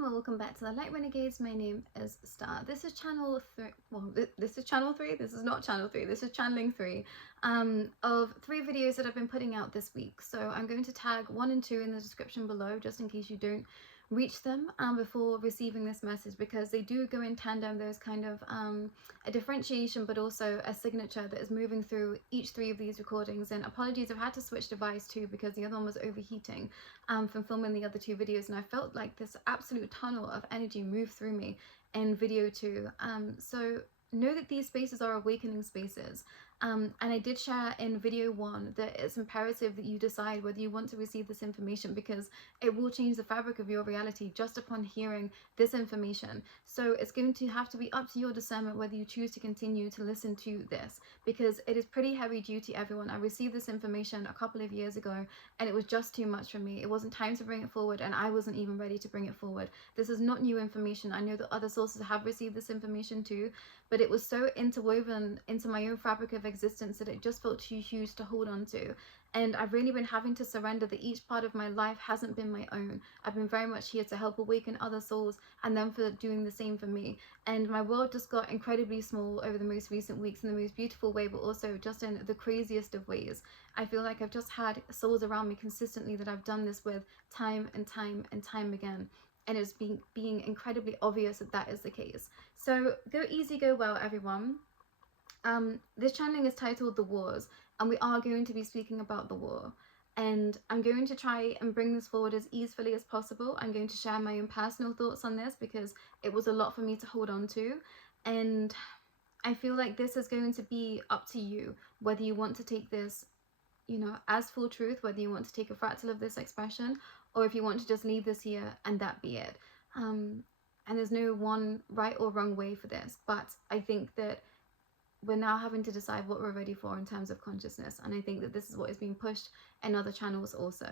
welcome back to the Light Renegades. My name is Starr. This is channel 3, well, this is channel 3, this is not channel 3, this is channeling 3, of 3 videos that I've been putting out this week. So I'm going to tag 1 and 2 in the description below, just in case you don't reach them before receiving this message, because they do go in tandem. There's kind of a differentiation, but also a signature that is moving through each 3 of these recordings. And apologies, I've had to switch device too, because the other one was overheating from filming the other 2 videos, and I felt like this absolute tunnel of energy move through me in video 2. So know that these spaces are awakening spaces. And I did share in video 1 that it's imperative that you decide whether you want to receive this information, because it will change the fabric of your reality just upon hearing this information. So it's going to have to be up to your discernment whether you choose to continue to listen to this, because it is pretty heavy duty, everyone. I received this information a couple of years ago and it was just too much for me. It wasn't time to bring it forward, and I wasn't even ready to bring it forward. This is not new information. I know that other sources have received this information too, but it was so interwoven into my own fabric of existence that it just felt too huge to hold on to. And I've really been having to surrender that each part of my life hasn't been my own. I've been very much here to help awaken other souls, and them for doing the same for me. And my world just got incredibly small over the most recent weeks in the most beautiful way, but also just in the craziest of ways. I feel like I've just had souls around me consistently that I've done this with time and time and time again. And it's being incredibly obvious that that is the case. So go easy, go well, everyone. This channeling is titled The Wars, and we are going to be speaking about the war. And I'm going to try and bring this forward as easily as possible. I'm going to share my own personal thoughts on this, because it was a lot for me to hold on to. And I feel like this is going to be up to you, whether you want to take this, you know, as full truth, whether you want to take a fractal of this expression, or if you want to just leave this here and that be it. And there's no one right or wrong way for this, but I think that we're now having to decide what we're ready for in terms of consciousness. And I think that this is what is being pushed in other channels also.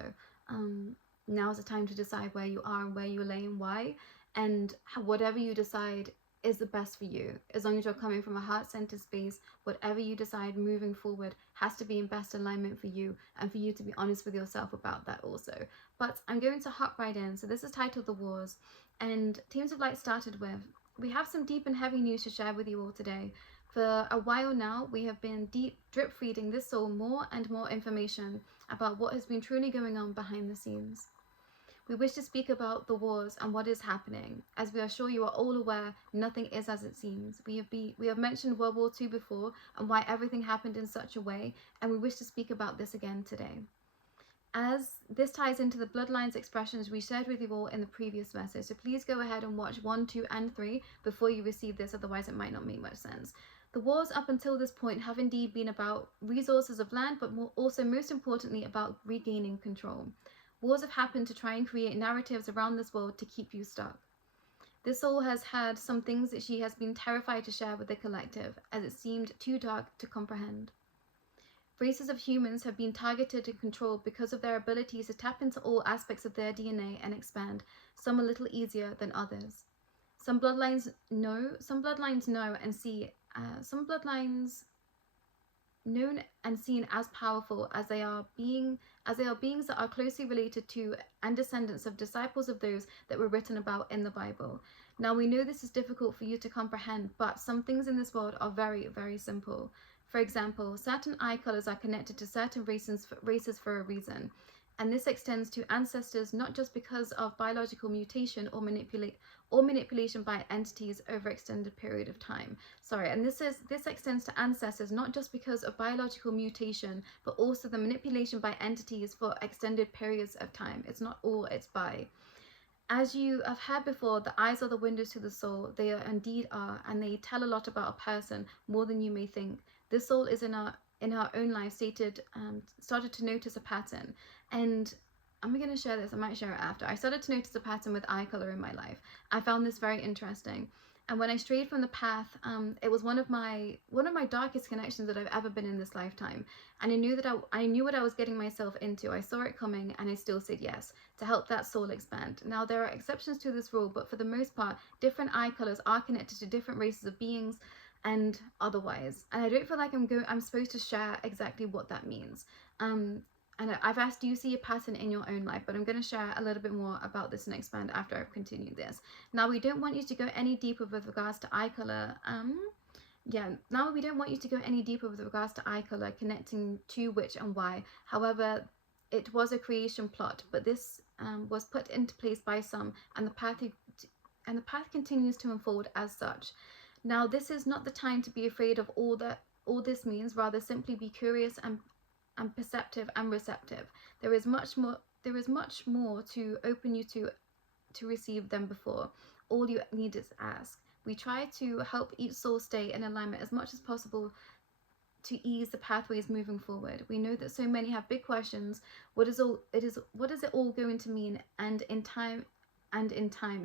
Now is the time to decide where you are and where you lay and why. And whatever you decide is the best for you. As long as you're coming from a heart-centered space, whatever you decide moving forward has to be in best alignment for you, and for you to be honest with yourself about that also. But I'm going to hop right in. So this is titled The Wars. And Teams of Light started with, we have some deep and heavy news to share with you all today. For a while now, we have been drip feeding this soul more and more information about what has been truly going on behind the scenes. We wish to speak about the wars and what is happening. As we are sure you are all aware, nothing is as it seems. We have mentioned World War II before and why everything happened in such a way, and we wish to speak about this again today. As this ties into the bloodlines expressions we shared with you all in the previous message, so please go ahead and watch 1, 2, and 3 before you receive this, otherwise it might not make much sense. The wars up until this point have indeed been about resources of land, but also most importantly about regaining control. Wars have happened to try and create narratives around this world to keep you stuck. This soul has had some things that she has been terrified to share with the collective, as it seemed too dark to comprehend. Races of humans have been targeted and controlled because of their abilities to tap into all aspects of their DNA and expand, some a little easier than others. Some bloodlines know and see. Some bloodlines known and seen as powerful, as they are beings that are closely related to and descendants of disciples of those that were written about in the Bible. Now we know this is difficult for you to comprehend, but some things in this world are very, very simple. For example, certain eye colors are connected to certain races for a reason. And this extends to ancestors not just because of biological mutation or manipulation by entities over extended period of time. And this extends to ancestors not just because of biological mutation, but also the manipulation by entities for extended periods of time. It's not all, it's by. As you have heard before, the eyes are the windows to the soul. They are, indeed are, and they tell a lot about a person, more than you may think. This soul is in her own life started to notice a pattern. And I'm going to share this, I might share it after. I started to notice a pattern with eye color in my life. I found this very interesting. And when I strayed from the path, it was one of my darkest connections that I've ever been in this lifetime. And I knew that I knew what I was getting myself into. I saw it coming, and I still said yes to help that soul expand. Now there are exceptions to this rule, but for the most part, different eye colors are connected to different races of beings and otherwise. And I don't feel like I'm supposed to share exactly what that means. and I've asked, do you see a pattern in your own life? But I'm going to share a little bit more about this and expand after I've continued this. Now, we don't want you to go any deeper with regards to eye color. Now we don't want you to go any deeper with regards to eye color, connecting to which and why. However, it was a creation plot, but this was put into place by some, and the path continues to unfold as such. Now, this is not the time to be afraid of all this means. Rather, simply be curious and perceptive and receptive. There is much more to open you to receive than before. All you need is ask. We try to help each soul stay in alignment as much as possible to ease the pathways moving forward. We know that so many have big questions. What is it all going to mean? And in time,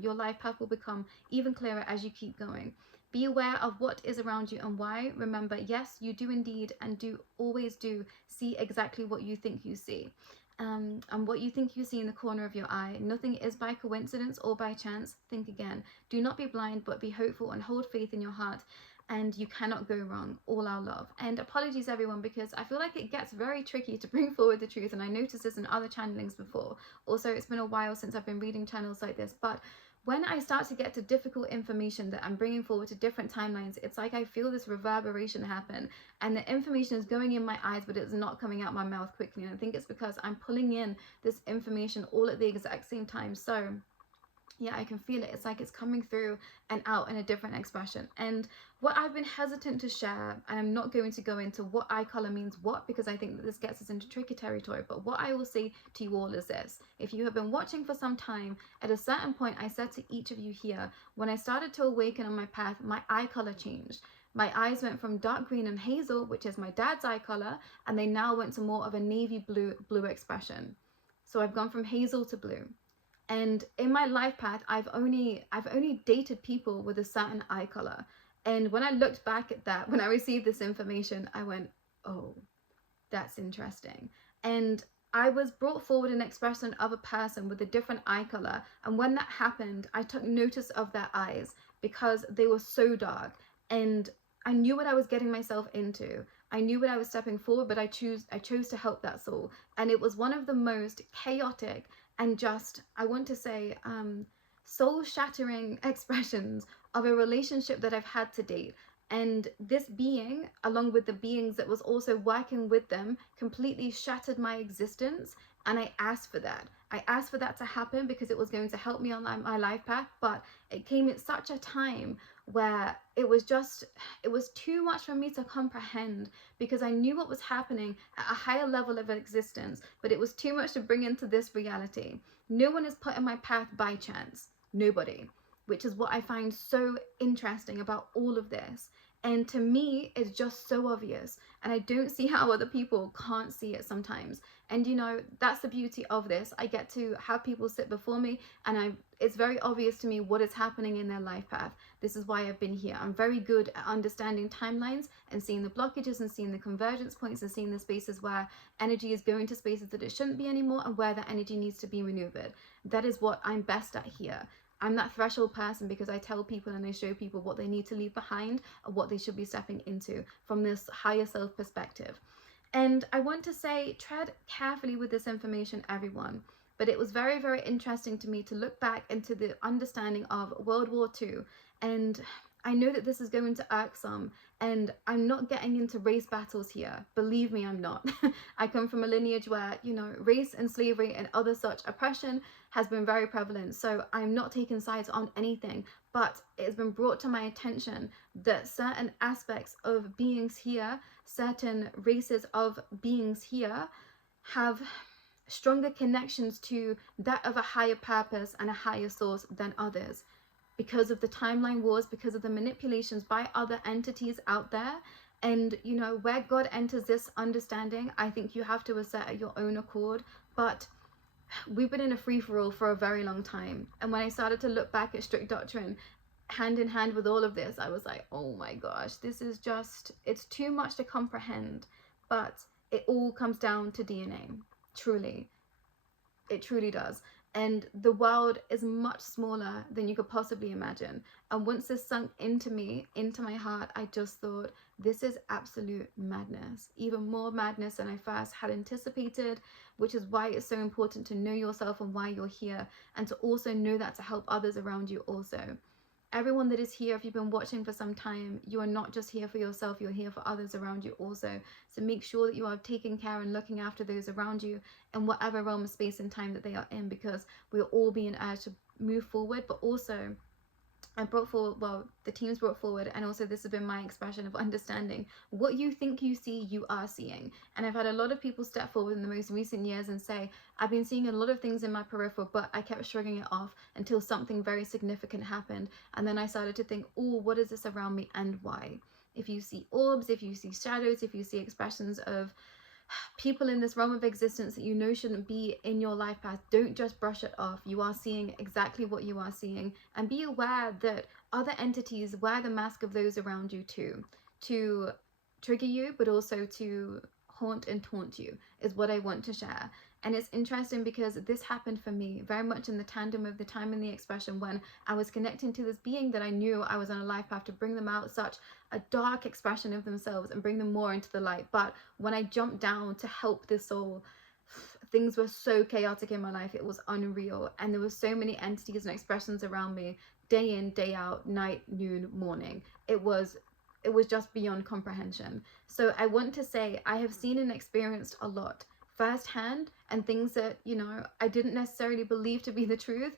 your life path will become even clearer as you keep going. Be aware of what is around you and why. Remember, yes, you do indeed and always do see exactly what you think you see. And what you think you see in the corner of your eye. Nothing is by coincidence or by chance. Think again. Do not be blind, but be hopeful and hold faith in your heart. And you cannot go wrong. All our love. And apologies everyone, because I feel like it gets very tricky to bring forward the truth, and I noticed this in other channelings before. Also, it's been a while since I've been reading channels like this, but when I start to get to difficult information that I'm bringing forward to different timelines, it's like I feel this reverberation happen, and the information is going in my eyes, but it's not coming out my mouth quickly. And I think it's because I'm pulling in this information all at the exact same time. So yeah, I can feel it. It's like it's coming through and out in a different expression. And what I've been hesitant to share, and I'm not going to go into what eye color means what, because I think that this gets us into tricky territory, but what I will say to you all is this. If you have been watching for some time, at a certain point I said to each of you here, when I started to awaken on my path, my eye color changed. My eyes went from dark green and hazel, which is my dad's eye color, and they now went to more of a navy blue expression. So I've gone from hazel to blue. And in my life path, I've only dated people with a certain eye color. And when I looked back at that, when I received this information, I went, oh, that's interesting. And I was brought forward an expression of a person with a different eye color. And when that happened, I took notice of their eyes because they were so dark. And I knew what I was getting myself into. I knew what I was stepping forward, but I chose to help that soul. And it was one of the most chaotic and just, I want to say, soul-shattering expressions of a relationship that I've had to date. And this being, along with the beings that was also working with them, completely shattered my existence. And I asked for that. I asked for that to happen because it was going to help me on my life path. But it came at such a time where it was too much for me to comprehend, because I knew what was happening at a higher level of existence, but it was too much to bring into this reality. No one is put in my path by chance. Nobody. Which is what I find so interesting about all of this. And to me, it's just so obvious. And I don't see how other people can't see it sometimes. And you know, that's the beauty of this. I get to have people sit before me, and it's very obvious to me what is happening in their life path. This is why I've been here. I'm very good at understanding timelines and seeing the blockages and seeing the convergence points and seeing the spaces where energy is going to spaces that it shouldn't be anymore and where that energy needs to be maneuvered. That is what I'm best at here. I'm that threshold person because I tell people and I show people what they need to leave behind and what they should be stepping into from this higher self perspective. And I want to say, tread carefully with this information, everyone. But it was very, very interesting to me to look back into the understanding of World War II. And I know that this is going to irk some, and I'm not getting into race battles here. Believe me, I'm not. I come from a lineage where, you know, race and slavery and other such oppression has been very prevalent. So I'm not taking sides on anything, but it's been brought to my attention that certain aspects of beings here, certain races of beings here, have stronger connections to that of a higher purpose and a higher source than others, because of the timeline wars, because of the manipulations by other entities out there. And you know, where God enters this understanding, I think you have to assert at your own accord. But we've been in a free-for-all for a very long time, and when I started to look back at strict doctrine hand in hand with all of this, I was like, oh my gosh, this is just, it's too much to comprehend. But it all comes down to DNA. Truly, it truly does. and the world is much smaller than you could possibly imagine. And once this sunk into me, into my heart, I just thought, this is absolute madness, even more madness than I first had anticipated, which is why it's so important to know yourself and why you're here, and to also know that to help others around you also. Everyone that is here, if you've been watching for some time, you are not just here for yourself, you're here for others around you also. So make sure that you are taking care and looking after those around you in whatever realm of space and time that they are in, because we're all being urged to move forward. But also, I brought forward, well, the teams brought forward, and also this has been my expression of understanding what you think you see, you are seeing. And I've had a lot of people step forward in the most recent years and say, I've been seeing a lot of things in my peripheral, but I kept shrugging it off until something very significant happened. And then I started to think, oh, what is this around me and why? If you see orbs, if you see shadows, if you see expressions of people in this realm of existence that you know shouldn't be in your life path, don't just brush it off. You are seeing exactly what you are seeing, and be aware that other entities wear the mask of those around you too, to trigger you, but also to haunt and taunt you, is what I want to share. And it's interesting because this happened for me very much in the tandem of the time and the expression when I was connecting to this being that I knew I was on a life path to bring them out such a dark expression of themselves and bring them more into the light. But when I jumped down to help this soul, things were so chaotic in my life, it was unreal. And there were so many entities and expressions around me, day in, day out, night, noon, morning. It was just beyond comprehension. So I want to say I have seen and experienced a lot firsthand, and things that, you know, I didn't necessarily believe to be the truth.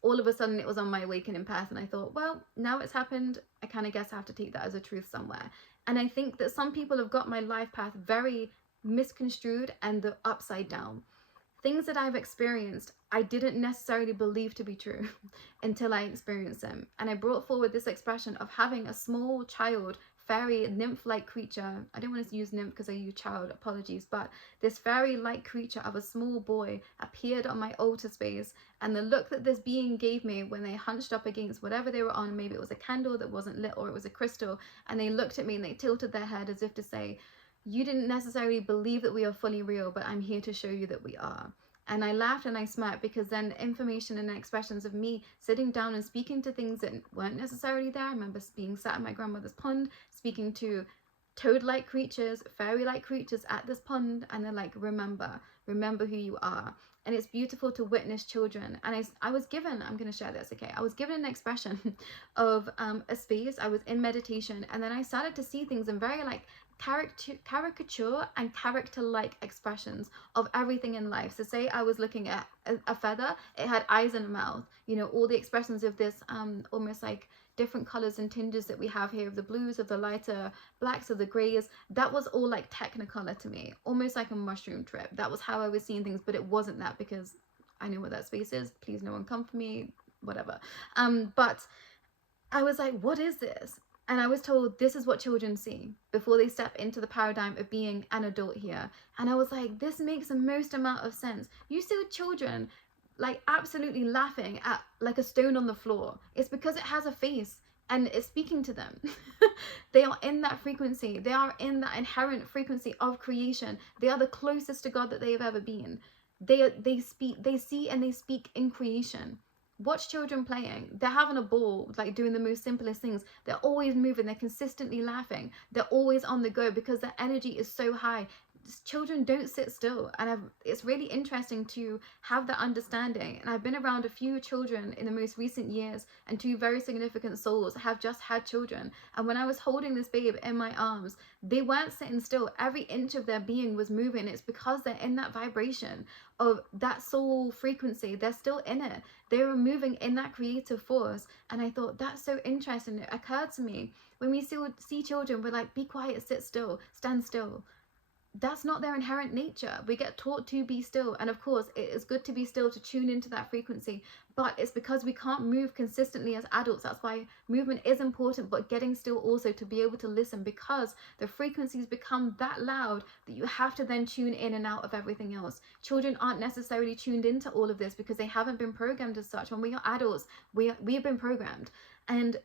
All of a sudden it was on my awakening path, and I thought, well, now it's happened, I kind of guess I have to take that as a truth somewhere. And I think that some people have got my life path very misconstrued and the upside down. Things that I've experienced, I didn't necessarily believe to be true until I experienced them. And I brought forward this expression of having a small child, fairy, nymph-like creature. I don't want to use nymph because I use child, apologies. But this fairy-like creature of a small boy appeared on my altar space. And the look that this being gave me when they hunched up against whatever they were on, maybe it was a candle that wasn't lit or it was a crystal, and they looked at me and they tilted their head as if to say, you didn't necessarily believe that we are fully real, but I'm here to show you that we are. And I laughed and I smirked, because then information and expressions of me sitting down and speaking to things that weren't necessarily there. I remember being sat at my grandmother's pond, speaking to toad-like creatures, fairy-like creatures at this pond, and they're like, remember who you are. And it's beautiful to witness children. And I was given, I'm going to share this, okay? I was given an expression of a space. I was in meditation, and then I started to see things in very like caricature and character-like expressions of everything in life. So say I was looking at a feather, it had eyes and a mouth, you know, all the expressions of this almost like different colors and tinges that we have here, of the blues, of the lighter blacks, of the grays. That was all like technicolor to me, almost like a mushroom trip. That was how I was seeing things, but it wasn't that, because I know what that space is. Please no one come for me, whatever. But I was like, what is this? And I was told this is what children see before they step into the paradigm of being an adult here. And I was like, this makes the most amount of sense. You see children like absolutely laughing at like a stone on the floor. It's because it has a face and it's speaking to them. They are in that frequency. They are in that inherent frequency of creation. They are the closest to God that they have ever been. They see and they speak in creation. Watch children playing. They're having a ball, like doing the most simplest things. They're always moving. They're consistently laughing. They're always on the go because their energy is so high. Children don't sit still, and it's really interesting to have that understanding. And I've been around a few children in the most recent years, and two very significant souls have just had children. And when I was holding this babe in my arms, they weren't sitting still. Every inch of their being was moving. It's because they're in that vibration of that soul frequency. They're still in it. They were moving in that creative force. And I thought, that's so interesting. It occurred to me, when we see children, we're like, be quiet, sit still, stand still. That's not their inherent nature. We get taught to be still, and of course it is good to be still, to tune into that frequency, but it's because we can't move consistently as adults. That's why movement is important, but getting still also, to be able to listen, because the frequencies become that loud that you have to then tune in and out of everything else. Children aren't necessarily tuned into all of this because they haven't been programmed as such. When we are adults, we have been programmed. And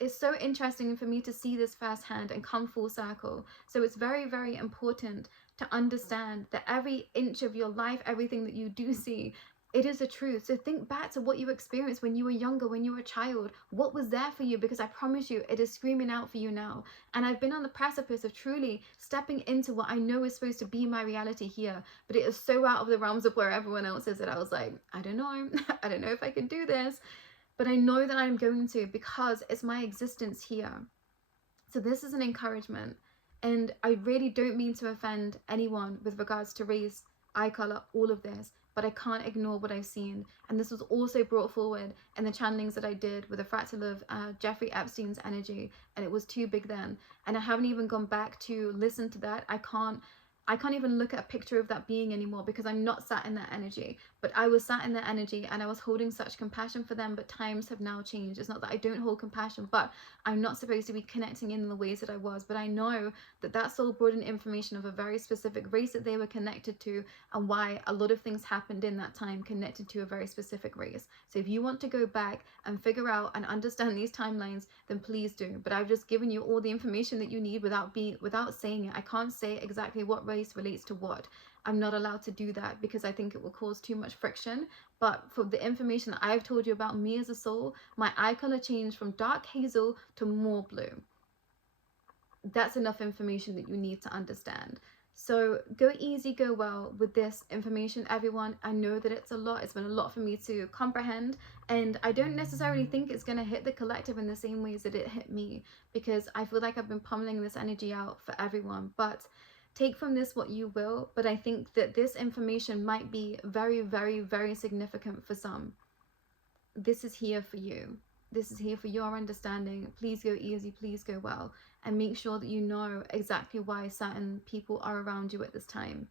it's so interesting for me to see this firsthand and come full circle. So it's very, very important to understand that every inch of your life, everything that you do see, It is the truth. So think back to what you experienced when you were younger, when you were a child. What was there for you? Because I promise you, it is screaming out for you now. And I've been on the precipice of truly stepping into what I know is supposed to be my reality here. But it is so out of the realms of where everyone else is that I was like, I don't know. I don't know if I can do this. But I know that I'm going to, because it's my existence here. So this is an encouragement. And I really don't mean to offend anyone with regards to race, eye color, all of this, but I can't ignore what I've seen. And this was also brought forward in the channelings that I did with a fractal of Jeffrey Epstein's energy, and it was too big then. And I haven't even gone back to listen to that. I can't even look at a picture of that being anymore, because I'm not sat in that energy. But I was sat in that energy, and I was holding such compassion for them, but times have now changed. It's not that I don't hold compassion, but I'm not supposed to be connecting in the ways that I was. But I know that that soul brought in information of a very specific race that they were connected to, and why a lot of things happened in that time connected to a very specific race. So if you want to go back and figure out and understand these timelines, then please do. But I've just given you all the information that you need without saying it. I can't say exactly what race relates to what. I'm not allowed to do that because I think it will cause too much friction. But for the information that I've told you about me as a soul, my eye color changed from dark hazel to more blue. That's enough information that you need to understand. So go easy, go well with this information, everyone. I know that it's a lot. It's been a lot for me to comprehend, and I don't necessarily think it's going to hit the collective in the same ways that it hit me, because I feel like I've been pummeling this energy out for everyone. But take from this what you will, but I think that this information might be very, very, very significant for some. This is here for you. This is here for your understanding. Please go easy, please go well, and make sure that you know exactly why certain people are around you at this time.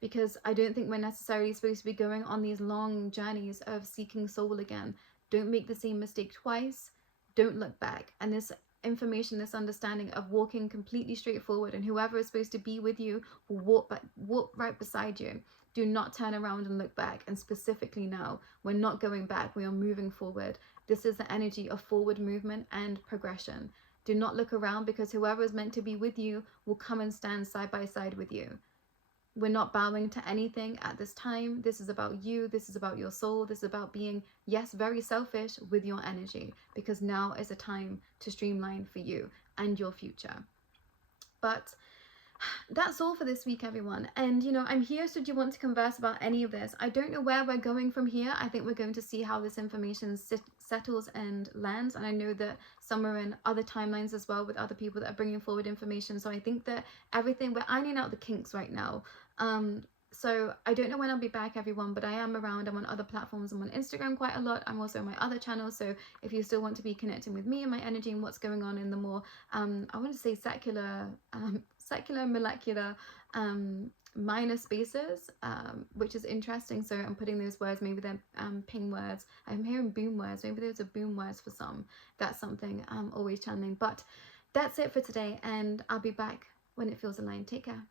Because I don't think we're necessarily supposed to be going on these long journeys of seeking soul again. Don't make the same mistake twice. Don't look back. And this information, this understanding of walking completely straight forward, and whoever is supposed to be with you will walk right beside you. Do not turn around and look back. And specifically now, we're not going back, we are moving forward. This is the energy of forward movement and progression. Do not look around, because whoever is meant to be with you will come and stand side by side with you. We're not bowing to anything at this time. This is about you. This is about your soul. This is about being, yes, very selfish with your energy, because now is a time to streamline for you and your future. But that's all for this week, everyone. And you know, I'm here should you want to converse about any of this. I don't know where we're going from here. I think we're going to see how this information settles and lands, and I know that some are in other timelines as well with other people that are bringing forward information. So I think that everything, we're ironing out the kinks right now. So I don't know when I'll be back, everyone, but I am around. I'm on other platforms. I'm on Instagram quite a lot. I'm also on my other channels. So if you still want to be connecting with me and my energy and what's going on in the more, I want to say secular, molecular, minor spaces, which is interesting. So I'm putting those words, maybe they're ping words. I'm hearing boom words. Maybe those are boom words for some. That's something I'm always channeling. But that's it for today, and I'll be back when it feels aligned. Take care.